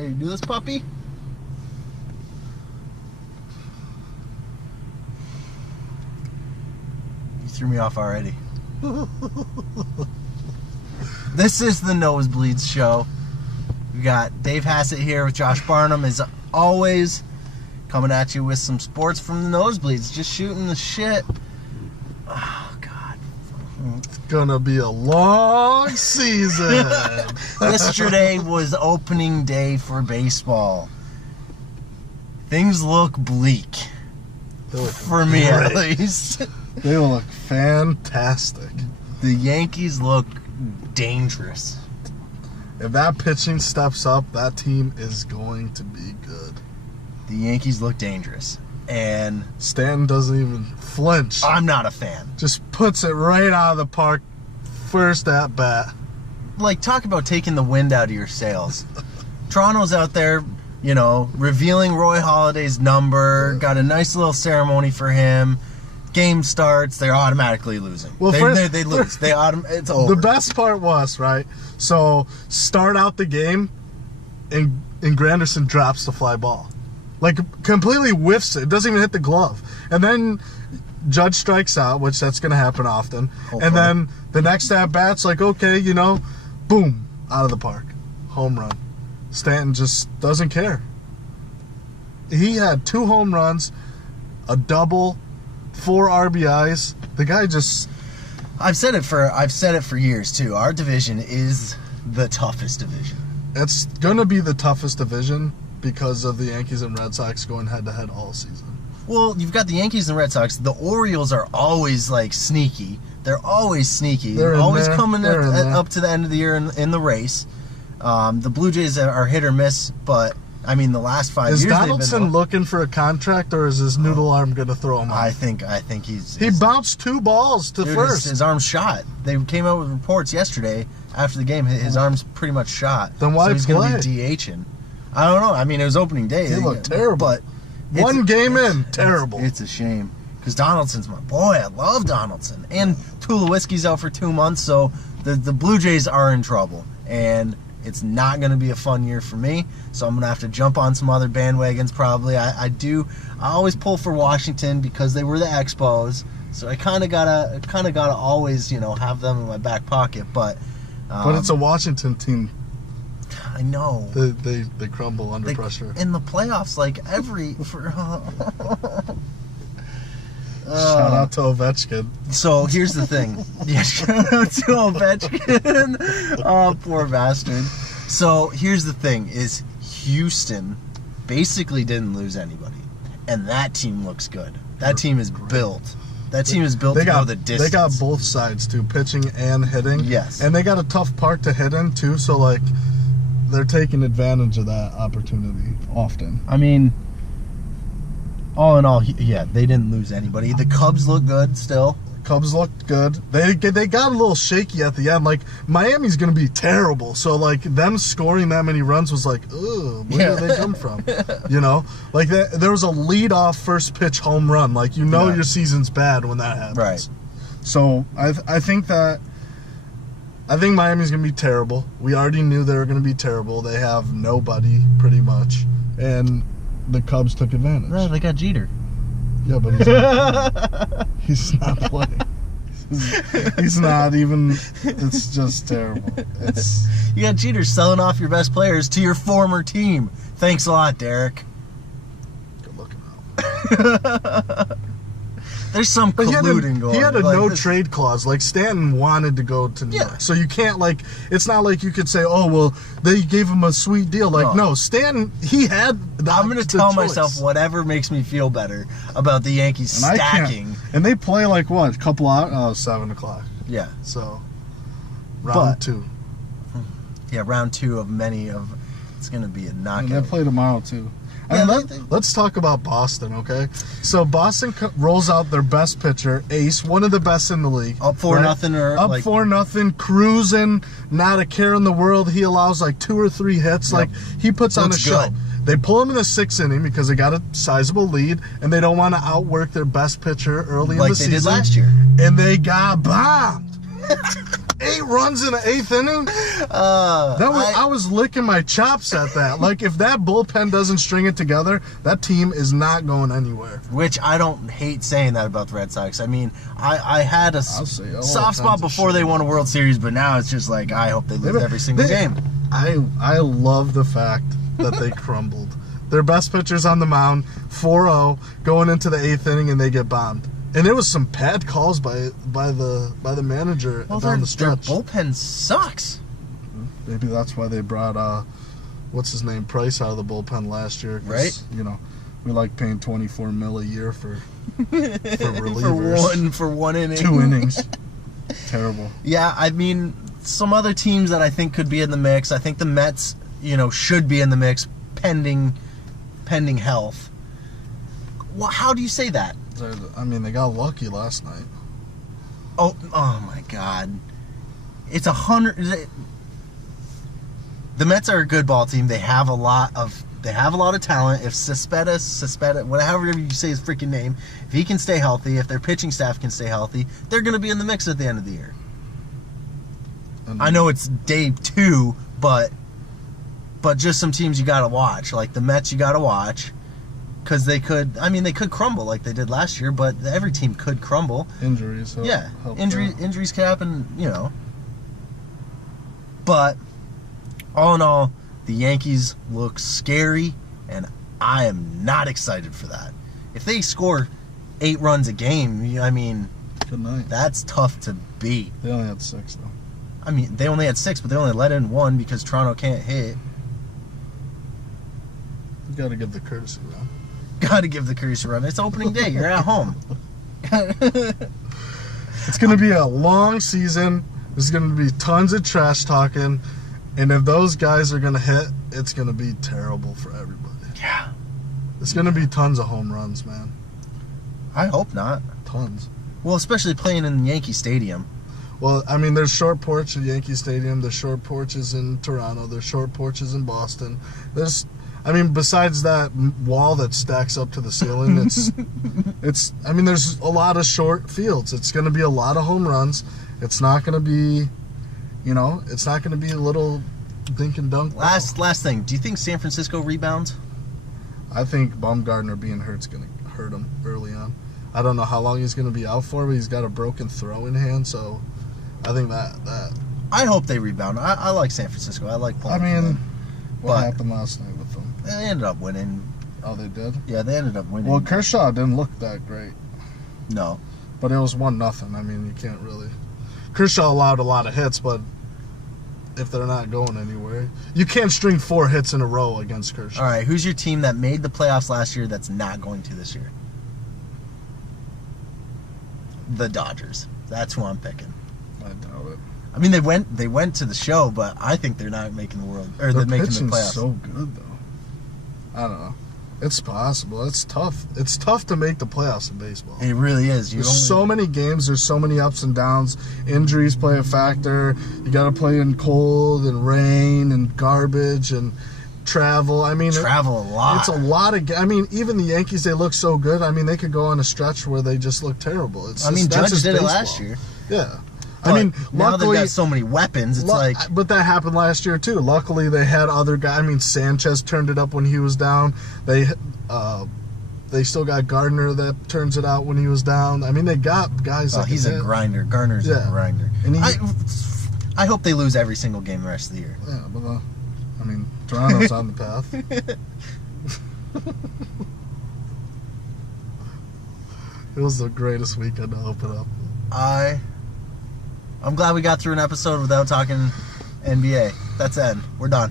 Ready to do this, puppy? You threw me off already. This is the Nosebleeds Show. We got Dave Hassett here with Josh Barnum, as always, coming at you with some sports from the Nosebleeds. Just shooting the shit. Oh, God. It's gonna be a long season. Yesterday was opening day for baseball. Things look bleak. For me, at least. They look fantastic. The Yankees look dangerous. If that pitching steps up, that team is going to be good. The Yankees look dangerous. And Stanton doesn't even flinch. I'm not a fan. Just puts it right out of the park, first at bat. Like, talk about taking the wind out of your sails. Toronto's out there, you know, revealing Roy Halladay's number, got a nice little ceremony for him. Game starts, they're automatically losing. Well, they lose. It's over. The best part was, right, so start out the game, and Granderson drops the fly ball. Like, completely whiffs it. It doesn't even hit the glove. And then Judge strikes out, which that's going to happen often. Hopefully. And then the next at-bat's like, okay, you know, boom, out of the park. Home run. Stanton just doesn't care. He had 2 home runs, a double, 4 RBIs. The guy just... I've said it for years, too. Our division is the toughest division. It's going to be the toughest division because of the Yankees and Red Sox going head-to-head all season. Well, you've got the Yankees and Red Sox. The Orioles are always, like, sneaky. They're always sneaky. They're always there. coming They're in there. up to the end of the year in the race. The Blue Jays are hit or miss, but, I mean, the last 5 years Is they've Donaldson been... looking for a contract, or is his noodle arm going to throw him out? I think he's... He bounced 2 balls to Dude, first. His arm's shot. They came out with reports yesterday after the game. His arm's pretty much shot. Then why so he's going play? to be DHing. I don't know. I mean, it was opening day. He looked terrible. But One game in, terrible. It's a shame. Because Donaldson's my boy. I love Donaldson. And Tulowitzki's out for 2 months, so the Blue Jays are in trouble. And it's not going to be a fun year for me. So I'm going to have to jump on some other bandwagons probably. I always pull for Washington because they were the Expos. So I kind of gotta always, you know, have them in my back pocket. But it's a Washington team. I know. They crumble under pressure. In the playoffs, like Shout out to Ovechkin. So here's the thing. Yeah, shout out to Ovechkin. Oh, poor bastard. So here's the thing: is Houston basically didn't lose anybody, and that team looks good. That team is built. That team is built to go the distance. They got both sides too, pitching and hitting. Yes. And they got a tough park to hit in too, so like they're taking advantage of that opportunity often. I mean, all in all, yeah, they didn't lose anybody. The Cubs look good still. Cubs looked good. They got a little shaky at the end. Like, Miami's going to be terrible. So, like, them scoring that many runs was like, ugh, where did they come from? You know? Like, there was a lead-off first pitch home run. Like, you know your season's bad when that happens. Right. So, I think Miami's going to be terrible. We already knew they were going to be terrible. They have nobody, pretty much. And the Cubs took advantage. No, they got Jeter. Yeah, but he's not playing. He's not even. It's just terrible. You got Jeter selling off your best players to your former team. Thanks a lot, Derek. Good looking out. There's some colluding going on. He had a like no-trade clause. Like, Stanton wanted to go to New York. So you can't, like, it's not like you could say, oh, well, they gave him a sweet deal. Like, no, Stanton, he had the I'm going to tell choice. myself whatever makes me feel better about the Yankees stacking. And they play, like, what, a couple hours? 7 o'clock. Yeah. So, round 2. Yeah, round 2 of many of... It's going to be a knockout. And they play tomorrow, too. Yeah, Let's talk about Boston, okay? So Boston rolls out their best pitcher, Ace, one of the best in the league. Up 4-0 or up 4-0, cruising, not a care in the world. He allows like 2 or 3 hits. Yep. Like, he puts on a show. Good. They pull him in the 6th inning because they got a sizable lead, and they don't want to outwork their best pitcher early in the season. Like they did last year. And they got bombed. 8 runs in the 8th inning? I was licking my chops at that. Like, if that bullpen doesn't string it together, that team is not going anywhere. Which I don't hate saying that about the Red Sox. I mean, I had a soft spot before they won a World Series, but now it's just like, I hope they lose every single game. I love the fact that they crumbled. Their best pitcher's on the mound, 4-0, going into the 8th inning, and they get bombed. And it was some bad calls by the manager down the stretch. Their bullpen sucks. Maybe that's why they brought what's his name, Price, out of the bullpen last year. Right. You know, we like paying $24 million a year for relievers. for one inning. 2 innings. Terrible. Yeah, I mean, some other teams that I think could be in the mix. I think the Mets, should be in the mix pending health. Well, how do you say that? I mean, they got lucky last night. Oh my God! It's 100. The Mets are a good ball team. They have a lot of talent. If Cespedes, whatever you say his freaking name, if he can stay healthy, if their pitching staff can stay healthy, they're going to be in the mix at the end of the year. I know it's day 2, but just some teams you got to watch. Like the Mets, you got to watch. Because they could crumble like they did last year, but every team could crumble. Injuries. Injuries could happen, But all in all, the Yankees look scary, and I am not excited for that. If they score 8 runs a game, I mean, good night. That's tough to beat. They only had 6, though. I mean, they only had 6, but they only let in 1 because Toronto can't hit. You got to give the courtesy run. Got to give the courtesy run. It's opening day. You're at home. It's going to be a long season. There's going to be tons of trash talking. And if those guys are going to hit, it's going to be terrible for everybody. Yeah. It's going to be tons of home runs, man. I hope not. Tons. Well, especially playing in Yankee Stadium. Well, I mean, there's short porch at Yankee Stadium. There's short porches in Toronto. There's short porches in Boston. Besides that wall that stacks up to the ceiling, there's a lot of short fields. It's going to be a lot of home runs. It's not going to be, it's not going to be a little dink and dunk. Last thing. Do you think San Francisco rebounds? I think Bumgarner being hurt's going to hurt him early on. I don't know how long he's going to be out for, but he's got a broken throwing hand, so I think that. I hope they rebound. I like San Francisco. I like playing. What happened last night with them? They ended up winning. Oh, they did? Yeah, they ended up winning. Well, Kershaw didn't look that great. No. But it was 1-0. I mean, you can't really. Kershaw allowed a lot of hits, but if they're not going anywhere, you can't string 4 hits in a row against Kershaw. All right, who's your team that made the playoffs last year that's not going to this year? The Dodgers. That's who I'm picking. I doubt it. I mean, they went to the show, but I think they're not making the they're making the playoffs. So good though. I don't know. It's possible. It's tough. It's tough to make the playoffs in baseball. It really is. There's so many games. There's so many ups and downs. Injuries play a factor. You got to play in cold and rain and garbage and travel. I mean, travel a lot. It's a lot of. I mean, even the Yankees, they look so good. I mean, they could go on a stretch where they just look terrible. Judge did it last year. Yeah. But I mean, now they've got so many weapons. It's but that happened last year too. Luckily, they had other guys. I mean, Sanchez turned it up when he was down. They still got Gardner that turns it out when he was down. I mean, they got guys. He's a grinder. Gardner's a grinder. And I hope they lose every single game the rest of the year. Yeah, but I mean, Toronto's on the path. It was the greatest weekend to open up. I'm glad we got through an episode without talking NBA. That's it. We're done.